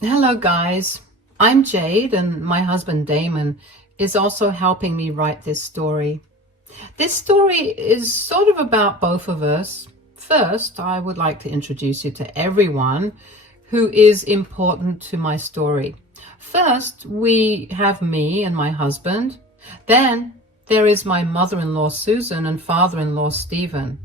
Hello, guys. I'm Jade, and my husband Damon is also helping me write this story. This story is sort of about both of us. First, I would like to introduce you to everyone who is important to my story. First, we have me and my husband. Then, there is my mother-in-law Susan and father-in-law Stephen.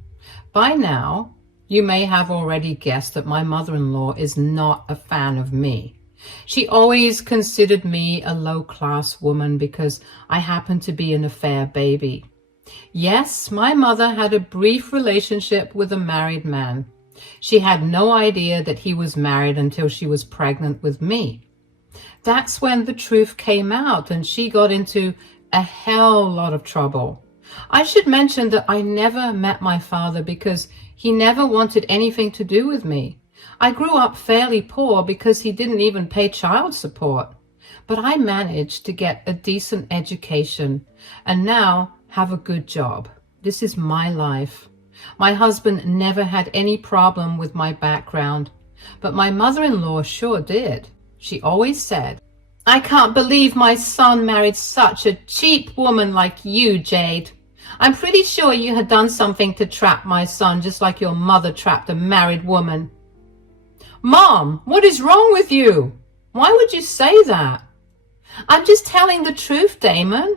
By now, you may have already guessed that my mother-in-law is not a fan of me. She always considered me a low-class woman because I happen to be an affair baby. Yes, my mother had a brief relationship with a married man. She had no idea that he was married until she was pregnant with me. That's when the truth came out and she got into a hell lot of trouble. I should mention that I never met my father because he never wanted anything to do with me. I grew up fairly poor because he didn't even pay child support. But I managed to get a decent education and now have a good job. This is my life. My husband never had any problem with my background, but my mother-in-law sure did. She always said, "I can't believe my son married such a cheap woman like you, Jade. I'm pretty sure you had done something to trap my son just like your mother trapped a married woman." Mom, what is wrong with you? Why would you say that? I'm just telling the truth, Damon.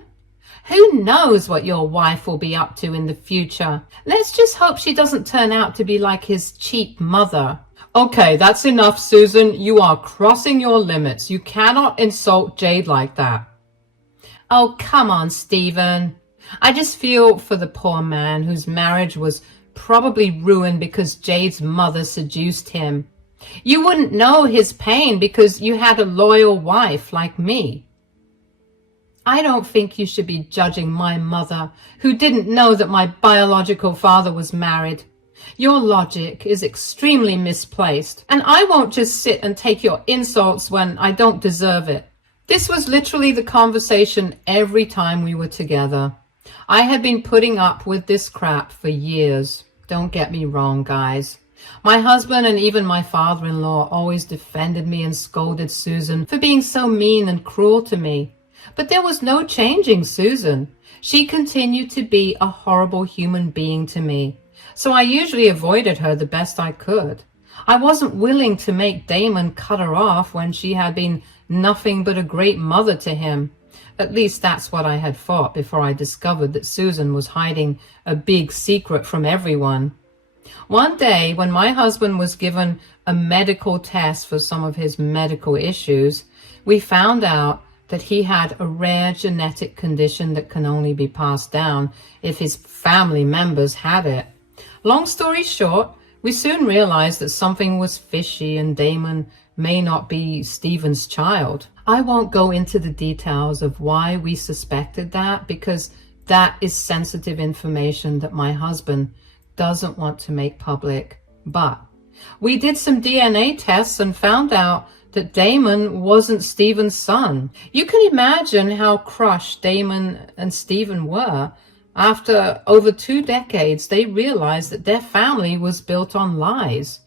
Who knows what your wife will be up to in the future? Let's just hope she doesn't turn out to be like his cheap mother. Okay, that's enough, Susan. You are crossing your limits. You cannot insult Jade like that. Oh, come on, Stephen. I just feel for the poor man whose marriage was probably ruined because Jade's mother seduced him. You wouldn't know his pain because you had a loyal wife like me. I don't think you should be judging my mother, who didn't know that my biological father was married. Your logic is extremely misplaced, and I won't just sit and take your insults when I don't deserve it. This was literally the conversation every time we were together. I had been putting up with this crap for years. Don't get me wrong, guys. My husband and even my father-in-law always defended me and scolded Susan for being so mean and cruel to me. But there was no changing Susan. She continued to be a horrible human being to me. So I usually avoided her the best I could. I wasn't willing to make Damon cut her off when she had been nothing but a great mother to him. At least that's what I had thought before I discovered that Susan was hiding a big secret from everyone. One day, when my husband was given a medical test for some of his medical issues, we found out that he had a rare genetic condition that can only be passed down if his family members had it. Long story short, we soon realized that something was fishy and Damon may not be Stephen's child. I won't go into the details of why we suspected that because that is sensitive information that my husband doesn't want to make public. But we did some DNA tests and found out that Damon wasn't Stephen's son. You can imagine how crushed Damon and Stephen were. After over 2 decades, they realized that their family was built on lies.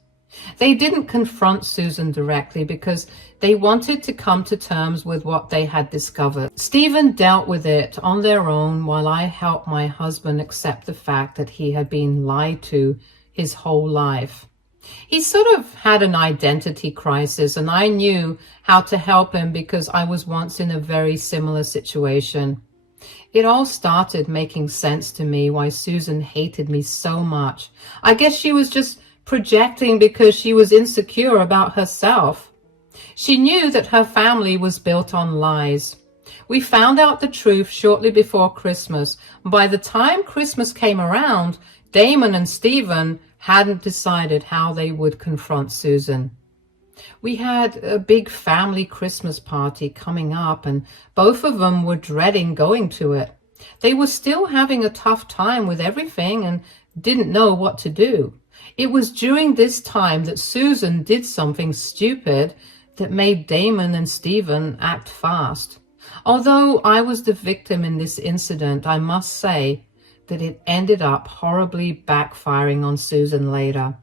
They didn't confront Susan directly because they wanted to come to terms with what they had discovered. Stephen dealt with it on their own while I helped my husband accept the fact that he had been lied to his whole life. He sort of had an identity crisis, and I knew how to help him because I was once in a very similar situation. It all started making sense to me why Susan hated me so much. I guess she was just projecting because she was insecure about herself. She knew that her family was built on lies. We found out the truth shortly before Christmas. By the time Christmas came around, Damon and Stephen hadn't decided how they would confront Susan. We had a big family Christmas party coming up, and both of them were dreading going to it. They were still having a tough time with everything and didn't know what to do. It was during this time that Susan did something stupid that made Damon and Stephen act fast. Although I was the victim in this incident, I must say that it ended up horribly backfiring on Susan later.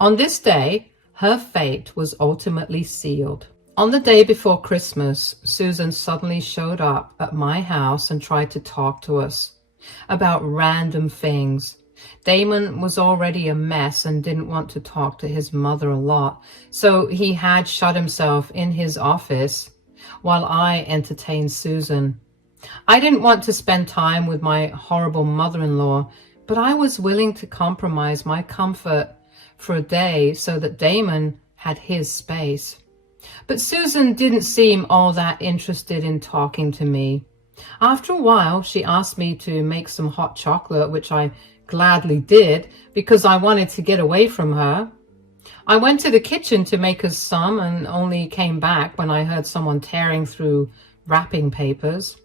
On this day, her fate was ultimately sealed. On the day before Christmas, Susan suddenly showed up at my house and tried to talk to us about random things. Damon was already a mess and didn't want to talk to his mother a lot, so he had shut himself in his office while I entertained Susan. I didn't want to spend time with my horrible mother-in-law, but I was willing to compromise my comfort for a day so that Damon had his space. But Susan didn't seem all that interested in talking to me. After a while, she asked me to make some hot chocolate, which I gladly did because I wanted to get away from her. I went to the kitchen to make us some and only came back when I heard someone tearing through wrapping papers.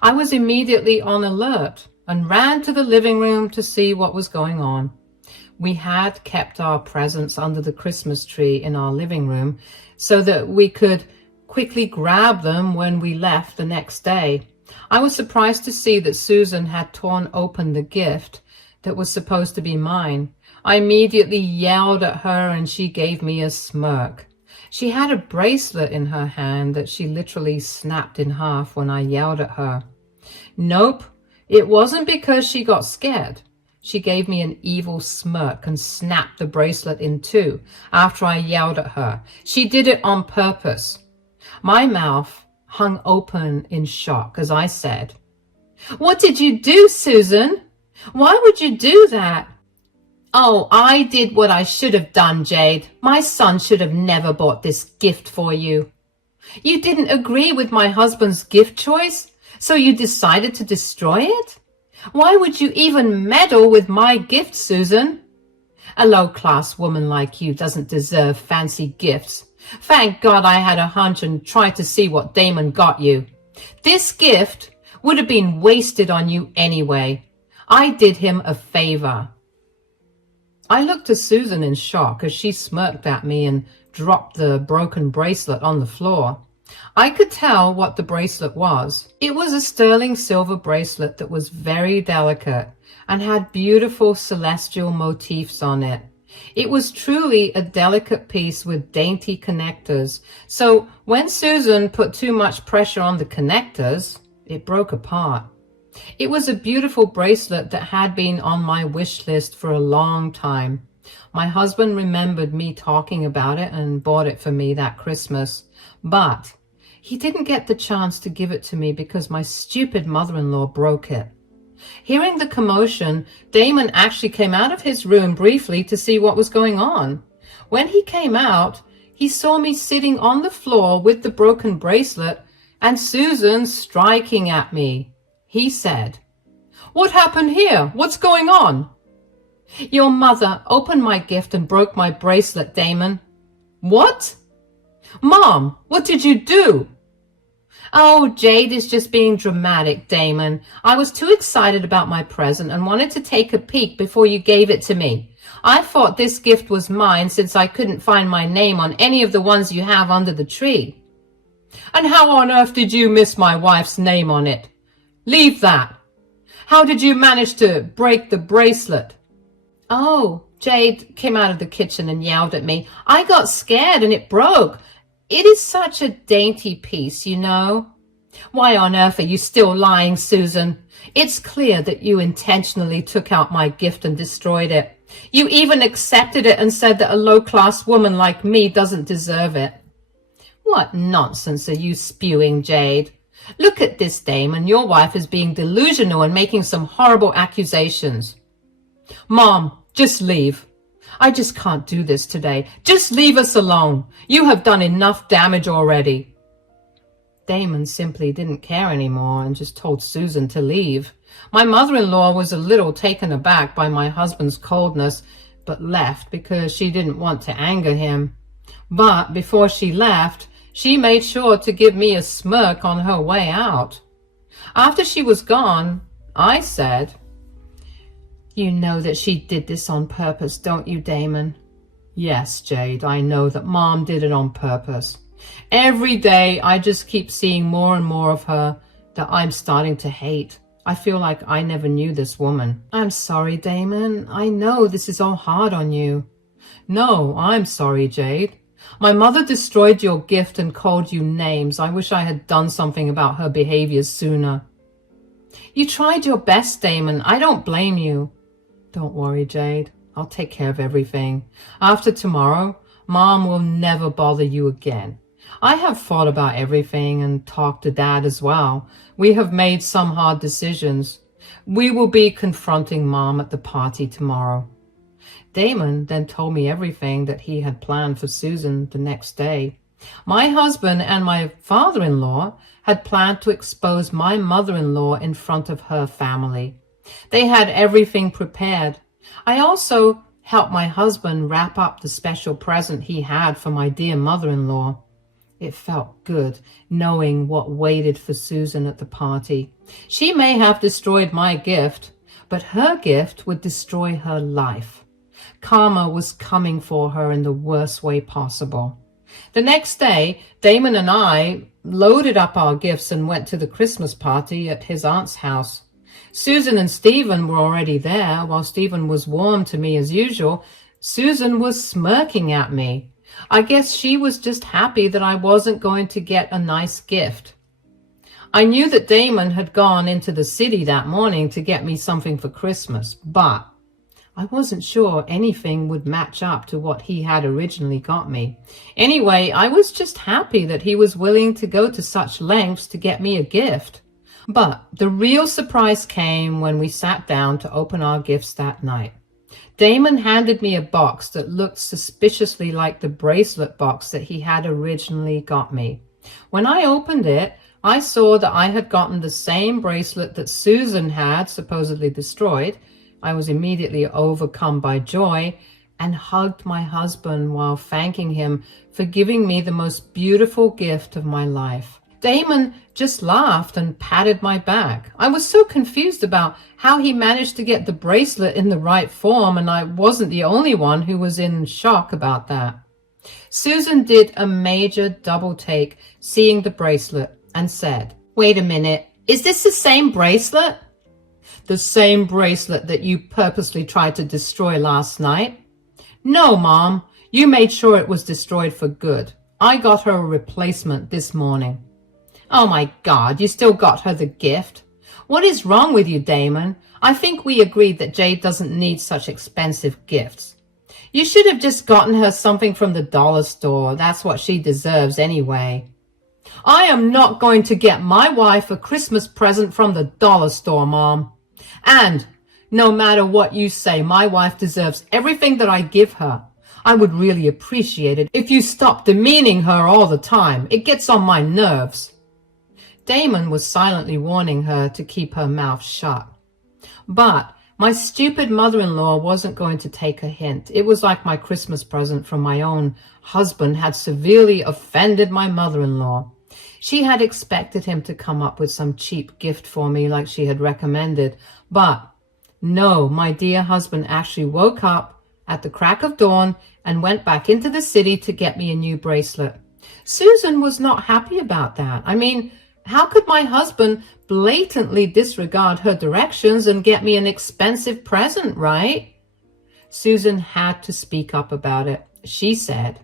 I was immediately on alert and ran to the living room to see what was going on. We had kept our presents under the Christmas tree in our living room so that we could quickly grab them when we left the next day. I was surprised to see that Susan had torn open the gift that was supposed to be mine. I immediately yelled at her and she gave me a smirk. She had a bracelet in her hand that she literally snapped in half when I yelled at her. Nope, it wasn't because she got scared. She gave me an evil smirk and snapped the bracelet in two after I yelled at her. She did it on purpose. My mouth hung open in shock as I said, "What did you do, Susan? Why would you do that?" "Oh, I did what I should have done, Jade. My son should have never bought this gift for you. You didn't agree with my husband's gift choice, so you decided to destroy it? Why would you even meddle with my gift, Susan? A low-class woman like you doesn't deserve fancy gifts. Thank God I had a hunch and tried to see what Damon got you. This gift would have been wasted on you anyway. I did him a favor." I looked at Susan in shock as she smirked at me and dropped the broken bracelet on the floor. I could tell what the bracelet was. It was a sterling silver bracelet that was very delicate and had beautiful celestial motifs on it. It was truly a delicate piece with dainty connectors, so when Susan put too much pressure on the connectors, it broke apart. It was a beautiful bracelet that had been on my wish list for a long time. My husband remembered me talking about it and bought it for me that Christmas, but he didn't get the chance to give it to me because my stupid mother-in-law broke it. Hearing the commotion, Damon actually came out of his room briefly to see what was going on. When he came out, he saw me sitting on the floor with the broken bracelet and Susan striking at me. He said, "What happened here? What's going on?" "Your mother opened my gift and broke my bracelet, Damon." "What? Mom, what did you do?" "Oh, Jade is just being dramatic, Damon. I was too excited about my present and wanted to take a peek before you gave it to me. I thought this gift was mine since I couldn't find my name on any of the ones you have under the tree." "And how on earth did you miss my wife's name on it? Leave that. How did you manage to break the bracelet?" "Oh," Jade came out of the kitchen and yelled at me. "I got scared and it broke. It is such a dainty piece, you know." "Why on earth are you still lying, Susan? It's clear that you intentionally took out my gift and destroyed it. You even accepted it and said that a low-class woman like me doesn't deserve it." "What nonsense are you spewing, Jade? Look at this, Damon. Your wife is being delusional and making some horrible accusations." "Mom, just leave. I just can't do this today. Just leave us alone. You have done enough damage already." Damon simply didn't care anymore and just told Susan to leave. My mother-in-law was a little taken aback by my husband's coldness, but left because she didn't want to anger him. But before she left, she made sure to give me a smirk on her way out. After she was gone, I said, "You know that she did this on purpose, don't you, Damon?" "Yes, Jade, I know that Mom did it on purpose. Every day I just keep seeing more and more of her that I'm starting to hate. I feel like I never knew this woman." "I'm sorry, Damon. I know this is all hard on you." "No, I'm sorry, Jade. My mother destroyed your gift and called you names. I wish I had done something about her behavior sooner. You tried your best, Damon. I don't blame you. Don't worry, Jade. I'll take care of everything. After tomorrow, Mom will never bother you again. I have thought about everything and talked to Dad as well. We have made some hard decisions. We will be confronting Mom at the party tomorrow. Damon then told me everything that he had planned for Susan the next day. My husband and my father-in-law had planned to expose my mother-in-law in front of her family. They had everything prepared. I also helped my husband wrap up the special present he had for my dear mother-in-law. It felt good knowing what waited for Susan at the party. She may have destroyed my gift, but her gift would destroy her life. Karma was coming for her in the worst way possible. The next day, Damon and I loaded up our gifts and went to the Christmas party at his aunt's house. Susan and Stephen were already there. While Stephen was warm to me as usual, Susan was smirking at me. I guess she was just happy that I wasn't going to get a nice gift. I knew that Damon had gone into the city that morning to get me something for Christmas, but I wasn't sure anything would match up to what he had originally got me. Anyway, I was just happy that he was willing to go to such lengths to get me a gift. But the real surprise came when we sat down to open our gifts that night. Damon handed me a box that looked suspiciously like the bracelet box that he had originally got me. When I opened it, I saw that I had gotten the same bracelet that Susan had supposedly destroyed. I was immediately overcome by joy and hugged my husband while thanking him for giving me the most beautiful gift of my life. Damon just laughed and patted my back. I was so confused about how he managed to get the bracelet in the right form, and I wasn't the only one who was in shock about that. Susan did a major double take seeing the bracelet and said, "Wait a minute, is this the same bracelet?" "The same bracelet that you purposely tried to destroy last night?" "No, Mom. You made sure it was destroyed for good. I got her a replacement this morning." "Oh my God, you still got her the gift? What is wrong with you, Damon? I think we agreed that Jade doesn't need such expensive gifts. You should have just gotten her something from the dollar store. That's what she deserves anyway." "I am not going to get my wife a Christmas present from the dollar store, Mom. And no matter what you say, my wife deserves everything that I give her. I would really appreciate it if you stopped demeaning her all the time. It gets on my nerves." Damon was silently warning her to keep her mouth shut. But my stupid mother-in-law wasn't going to take a hint. It was like my Christmas present from my own husband had severely offended my mother-in-law. She had expected him to come up with some cheap gift for me like she had recommended. But no, my dear husband actually woke up at the crack of dawn and went back into the city to get me a new bracelet. Susan was not happy about that. I mean, how could my husband blatantly disregard her directions and get me an expensive present, right? Susan had to speak up about it. She said,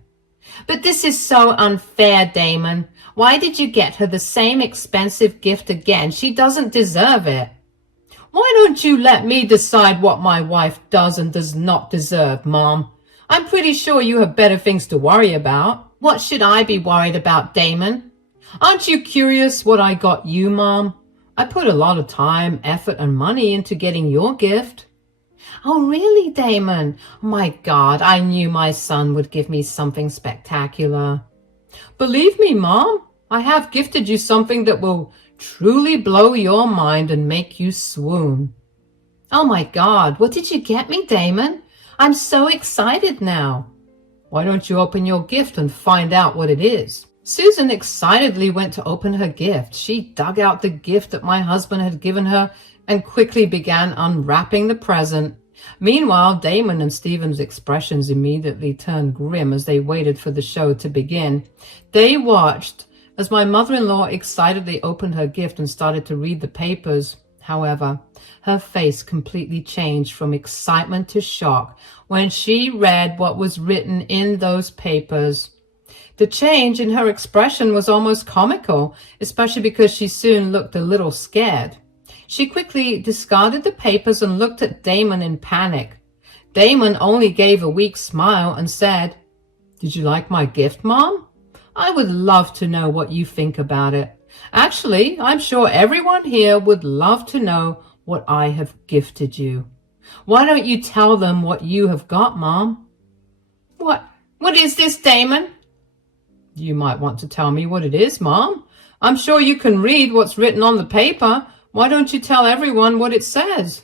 "But this is so unfair, Damon. Why did you get her the same expensive gift again? She doesn't deserve it." "Why don't you let me decide what my wife does and does not deserve, Mom? I'm pretty sure you have better things to worry about." "What should I be worried about, Damon?" "Aren't you curious what I got you, Mom? I put a lot of time, effort, and money into getting your gift." "Oh, really, Damon? My God, I knew my son would give me something spectacular." "Believe me, Mom, I have gifted you something that will truly blow your mind and make you swoon." "Oh my God, what did you get me, Damon? I'm so excited now." "Why don't you open your gift and find out what it is?" Susan excitedly went to open her gift. She dug out the gift that my husband had given her and quickly began unwrapping the present. Meanwhile, Damon and Stephen's expressions immediately turned grim as they waited for the show to begin. They watched as my mother-in-law excitedly opened her gift and started to read the papers. However, her face completely changed from excitement to shock when she read what was written in those papers. The change in her expression was almost comical, especially because she soon looked a little scared. She quickly discarded the papers and looked at Damon in panic. Damon only gave a weak smile and said, "Did you like my gift, Mom? I would love to know what you think about it. Actually, I'm sure everyone here would love to know what I have gifted you. Why don't you tell them what you have got, Mom?" What is this, Damon?" "You might want to tell me what it is, Mom. I'm sure you can read what's written on the paper. Why don't you tell everyone what it says?"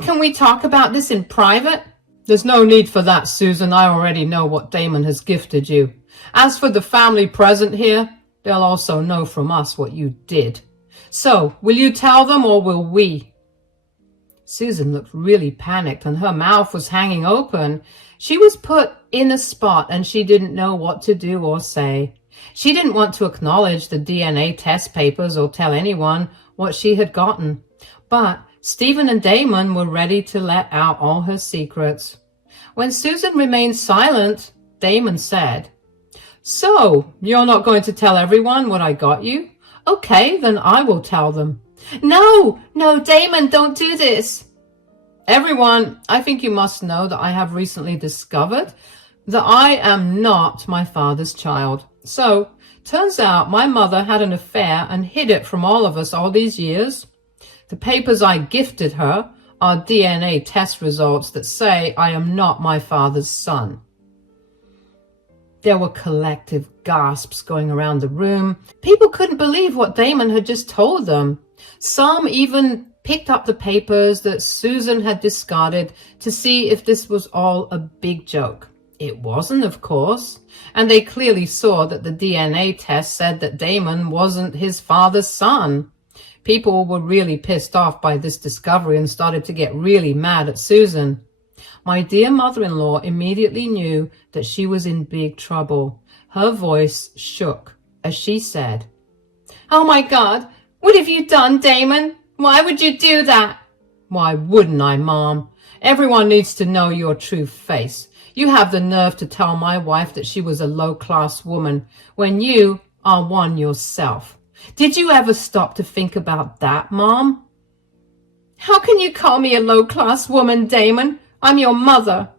Can we talk about this in private?" "There's no need for that, Susan. I already know what Damon has gifted you. As for the family present here, they'll also know from us what you did. So, will you tell them or will we?" Susan looked really panicked and her mouth was hanging open. She was put in a spot and she didn't know what to do or say. She didn't want to acknowledge the DNA test papers or tell anyone what she had gotten. But Stephen and Damon were ready to let out all her secrets. When Susan remained silent, Damon said, "So, you're not going to tell everyone what I got you? Okay, then I will tell them." No, Damon, don't do this." "Everyone, I think you must know that I have recently discovered that I am not my father's child. So, turns out my mother had an affair and hid it from all of us all these years. The papers I gifted her are DNA test results that say I am not my father's son." There were collective gasps going around the room. People couldn't believe what Damon had just told them. Some even picked up the papers that Susan had discarded to see if this was all a big joke. It wasn't, of course, and they clearly saw that the DNA test said that Damon wasn't his father's son. People were really pissed off by this discovery and started to get really mad at Susan. My dear mother-in-law immediately knew that she was in big trouble. Her voice shook as she said, "Oh my God, what have you done, Damon? Why would you do that?" "Why wouldn't I, Mom? Everyone needs to know your true face. You have the nerve to tell my wife that she was a low-class woman when you are one yourself. Did you ever stop to think about that, Mom?" "How can you call me a low-class woman, Damon? I'm your mother."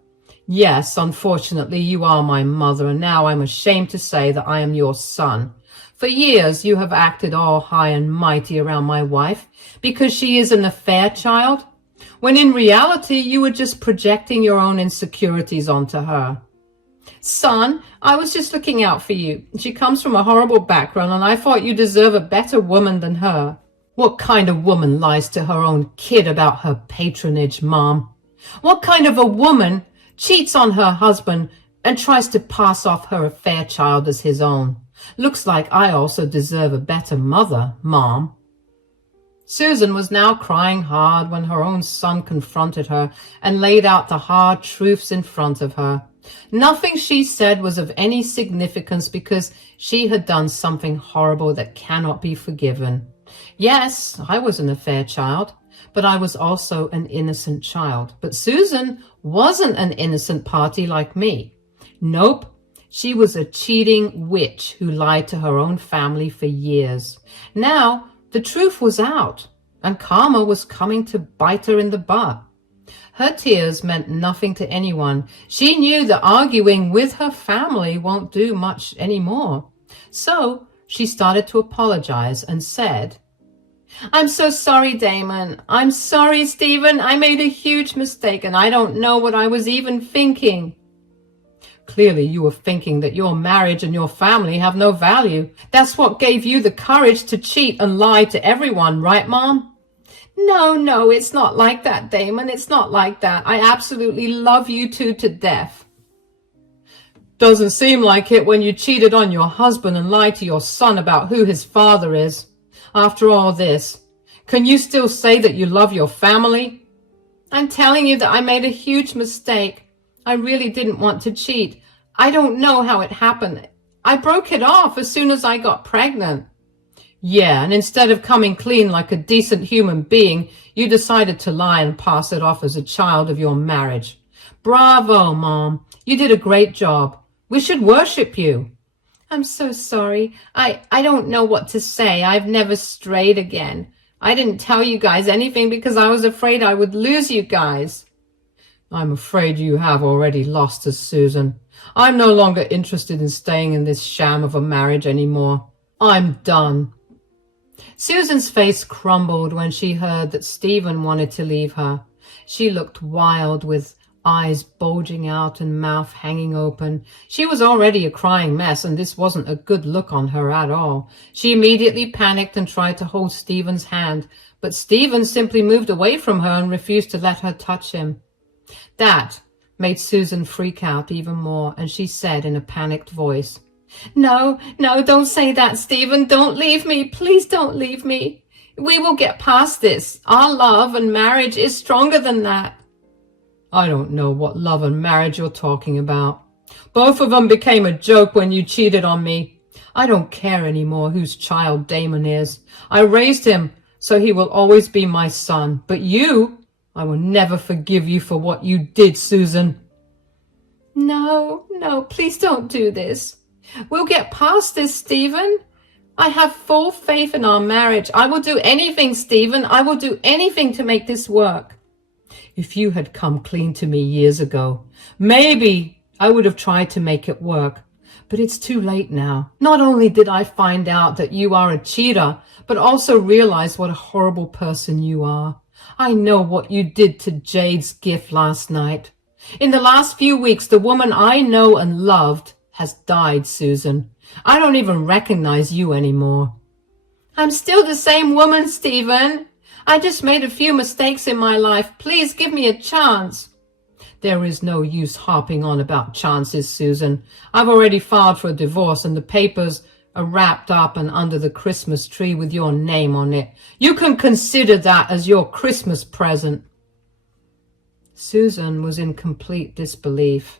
"Yes, unfortunately, you are my mother, and now I'm ashamed to say that I am your son. For years, you have acted all high and mighty around my wife because she is an affair child, when in reality, you were just projecting your own insecurities onto her." "Son, I was just looking out for you. She comes from a horrible background, and I thought you deserve a better woman than her." "What kind of woman lies to her own kid about her patronage, Mom? What kind of a woman cheats on her husband and tries to pass off her affair child as his own? Looks like I also deserve a better mother, Mom." Susan was now crying hard when her own son confronted her and laid out the hard truths in front of her. Nothing she said was of any significance because she had done something horrible that cannot be forgiven. Yes, I was an affair child, but I was also an innocent child. But Susan wasn't an innocent party like me. Nope, she was a cheating witch who lied to her own family for years. Now, the truth was out, and karma was coming to bite her in the butt. Her tears meant nothing to anyone. She knew that arguing with her family won't do much anymore. So she started to apologize and said, "I'm so sorry, Damon. I'm sorry, Stephen. I made a huge mistake and I don't know what I was even thinking." "Clearly you were thinking that your marriage and your family have no value. That's what gave you the courage to cheat and lie to everyone, right, Mom?" No, it's not like that, Damon. It's not like that. I absolutely love you two to death." "Doesn't seem like it when you cheated on your husband and lied to your son about who his father is. After all this, can you still say that you love your family?" "I'm telling you that I made a huge mistake. I really didn't want to cheat. I don't know how it happened. I broke it off as soon as I got pregnant." "Yeah, and instead of coming clean like a decent human being, you decided to lie and pass it off as a child of your marriage. Bravo, Mom. You did a great job. We should worship you." "I'm so sorry. I don't know what to say. I've never strayed again. I didn't tell you guys anything because I was afraid I would lose you guys." "I'm afraid you have already lost us, Susan. I'm no longer interested in staying in this sham of a marriage anymore. I'm done." Susan's face crumbled when she heard that Stephen wanted to leave her. She looked wild, with eyes bulging out and mouth hanging open. She was already a crying mess, and this wasn't a good look on her at all. She immediately panicked and tried to hold Stephen's hand, but Stephen simply moved away from her and refused to let her touch him. That made Susan freak out even more, and she said in a panicked voice, "No, no, don't say that, Stephen. Don't leave me. Please don't leave me. We will get past this. Our love and marriage is stronger than that." "I don't know what love and marriage you're talking about. Both of them became a joke when you cheated on me. I don't care anymore whose child Damon is. I raised him, so he will always be my son. But you, I will never forgive you for what you did, Susan." "No, no, please don't do this. We'll get past this, Stephen. I have full faith in our marriage. I will do anything, Stephen. I will do anything to make this work." "If you had come clean to me years ago, maybe I would have tried to make it work. But it's too late now. Not only did I find out that you are a cheater, but also realize what a horrible person you are. I know what you did to Jade's gift last night. In the last few weeks, the woman I know and loved has died, Susan. I don't even recognize you anymore." "I'm still the same woman, Stephen. I just made a few mistakes in my life. Please give me a chance." "There is no use harping on about chances, Susan. I've already filed for a divorce, and the papers are wrapped up and under the Christmas tree with your name on it. You can consider that as your Christmas present." Susan was in complete disbelief.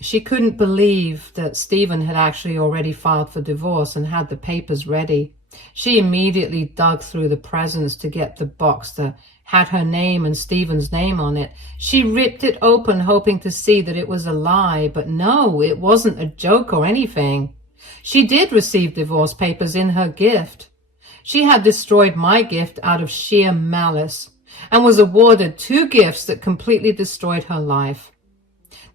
She couldn't believe that Stephen had actually already filed for divorce and had the papers ready. She immediately dug through the presents to get the box that had her name and Stephen's name on it. She ripped it open, hoping to see that it was a lie, but no, it wasn't a joke or anything. She did receive divorce papers in her gift. She had destroyed my gift out of sheer malice and was awarded 2 gifts that completely destroyed her life.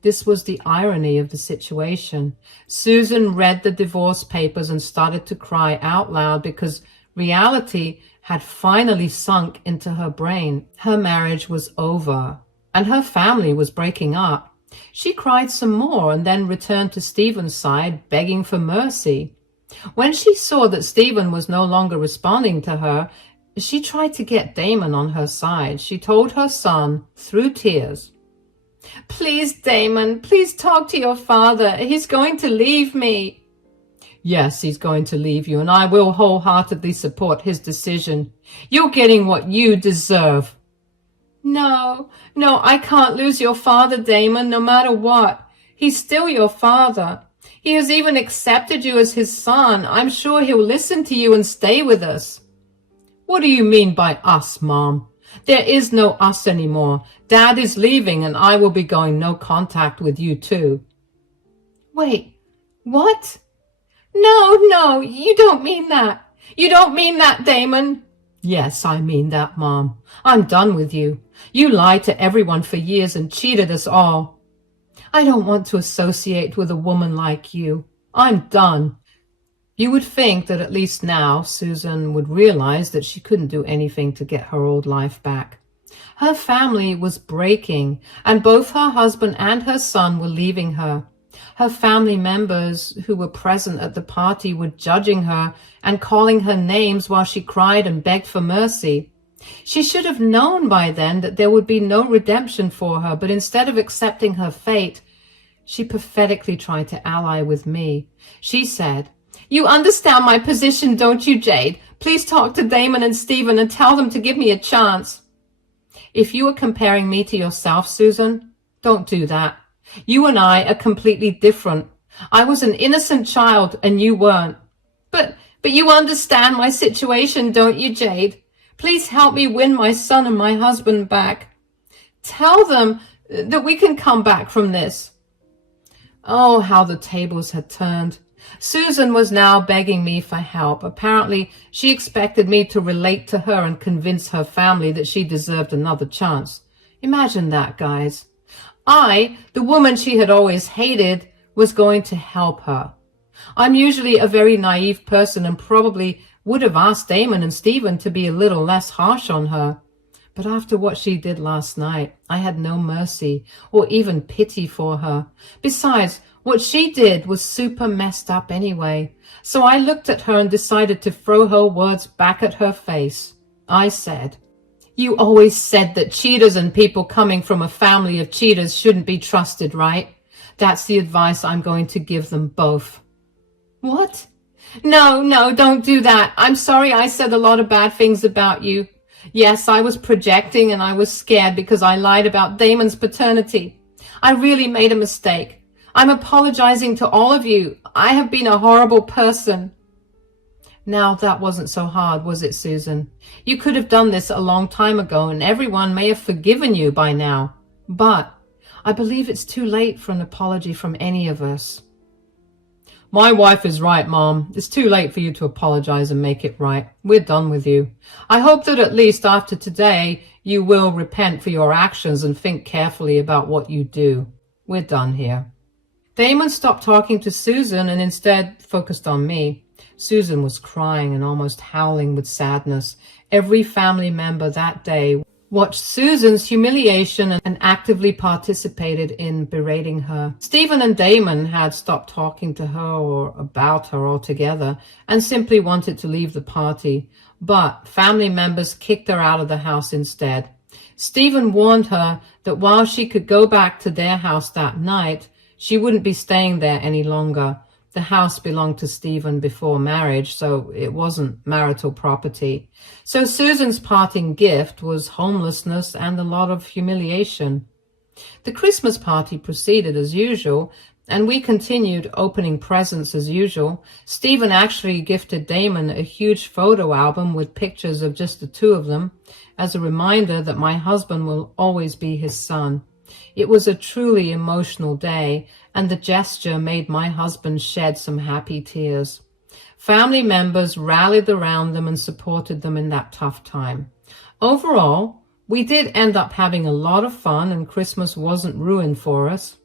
This was the irony of the situation. Susan read the divorce papers and started to cry out loud because reality had finally sunk into her brain. Her marriage was over, and her family was breaking up. She cried some more and then returned to Stephen's side, begging for mercy. When she saw that Stephen was no longer responding to her, she tried to get Damon on her side. She told her son, through tears, "Please, Damon, please talk to your father. He's going to leave me." "Yes, he's going to leave you, and I will wholeheartedly support his decision. You're getting what you deserve." No, I can't lose your father, Damon, no matter what. He's still your father. He has even accepted you as his son. I'm sure he'll listen to you and stay with us." "What do you mean by us, Mom? There is no us anymore. Dad is leaving, and I will be going no contact with you too." "Wait, what? No, you don't mean that. You don't mean that, Damon." "Yes, I mean that, Mom. I'm done with you. You lied to everyone for years and cheated us all. I don't want to associate with a woman like you. I'm done." You would think that at least now Susan would realize that she couldn't do anything to get her old life back. Her family was breaking, and both her husband and her son were leaving her. Her family members who were present at the party were judging her and calling her names while she cried and begged for mercy. She should have known by then that there would be no redemption for her, but instead of accepting her fate, she pathetically tried to ally with me. She said, "You understand my position, don't you, Jade? Please talk to Damon and Stephen and tell them to give me a chance." If you are comparing me to yourself, Susan, don't do that. You and I are completely different. I was an innocent child and you weren't. But you understand my situation, don't you, Jade? Please help me win my son and my husband back. Tell them that we can come back from this. Oh, how the tables had turned. Susan was now begging me for help. Apparently, she expected me to relate to her and convince her family that she deserved another chance. Imagine that, guys. I, the woman she had always hated, was going to help her. I'm usually a very naive person and probably would have asked Damon and Stephen to be a little less harsh on her. But after what she did last night, I had no mercy or even pity for her. Besides, what she did was super messed up anyway. So I looked at her and decided to throw her words back at her face. I said, "You always said that cheaters and people coming from a family of cheaters shouldn't be trusted, right? That's the advice I'm going to give them both." What? No, don't do that. I'm sorry I said a lot of bad things about you. Yes, I was projecting and I was scared because I lied about Damon's paternity. I really made a mistake. I'm apologizing to all of you. I have been a horrible person. Now, that wasn't so hard, was it, Susan? You could have done this a long time ago and everyone may have forgiven you by now. But I believe it's too late for an apology from any of us. My wife is right, Mom. It's too late for you to apologize and make it right. We're done with you. I hope that at least after today, you will repent for your actions and think carefully about what you do. We're done here. Damon stopped talking to Susan and instead focused on me. Susan was crying and almost howling with sadness. Every family member that day watched Susan's humiliation and actively participated in berating her. Stephen and Damon had stopped talking to her or about her altogether and simply wanted to leave the party, but family members kicked her out of the house instead. Stephen warned her that while she could go back to their house that night, she wouldn't be staying there any longer. The house belonged to Stephen before marriage, so it wasn't marital property. So Susan's parting gift was homelessness and a lot of humiliation. The Christmas party proceeded as usual, and we continued opening presents as usual. Stephen actually gifted Damon a huge photo album with pictures of just the two of them, as a reminder that my husband will always be his son. It was a truly emotional day, and the gesture made my husband shed some happy tears. Family members rallied around them and supported them in that tough time. Overall, we did end up having a lot of fun, and Christmas wasn't ruined for us.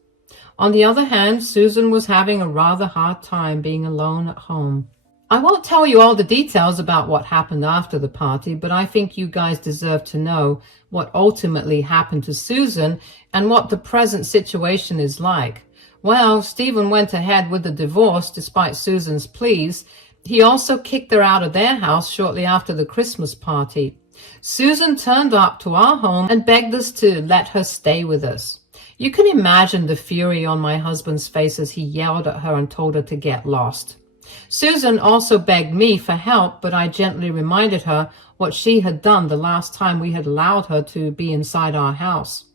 On the other hand, Susan was having a rather hard time being alone at home. I won't tell you all the details about what happened after the party, but I think you guys deserve to know what ultimately happened to Susan and what the present situation is like. Well, Stephen went ahead with the divorce despite Susan's pleas. He also kicked her out of their house shortly after the Christmas party. Susan turned up to our home and begged us to let her stay with us. You can imagine the fury on my husband's face as he yelled at her and told her to get lost. Susan also begged me for help, but I gently reminded her what she had done the last time we had allowed her to be inside our house.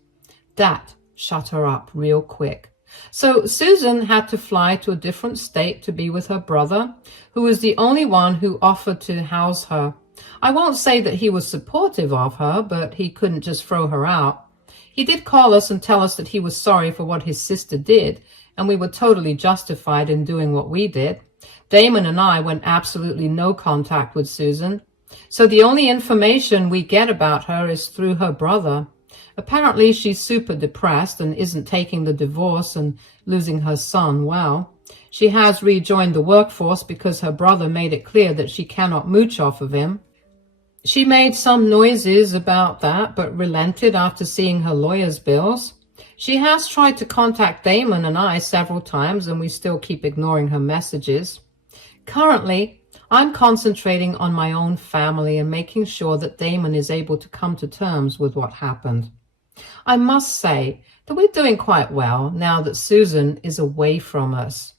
That shut her up real quick. So Susan had to fly to a different state to be with her brother, who was the only one who offered to house her. I won't say that he was supportive of her, but he couldn't just throw her out. He did call us and tell us that he was sorry for what his sister did, and we were totally justified in doing what we did. Damon and I went absolutely no contact with Susan, so the only information we get about her is through her brother. Apparently she's super depressed and isn't taking the divorce and losing her son well. She has rejoined the workforce because her brother made it clear that she cannot mooch off of him. She made some noises about that, but relented after seeing her lawyer's bills. She has tried to contact Damon and I several times, and we still keep ignoring her messages. Currently, I'm concentrating on my own family and making sure that Damon is able to come to terms with what happened. I must say that we're doing quite well now that Susan is away from us.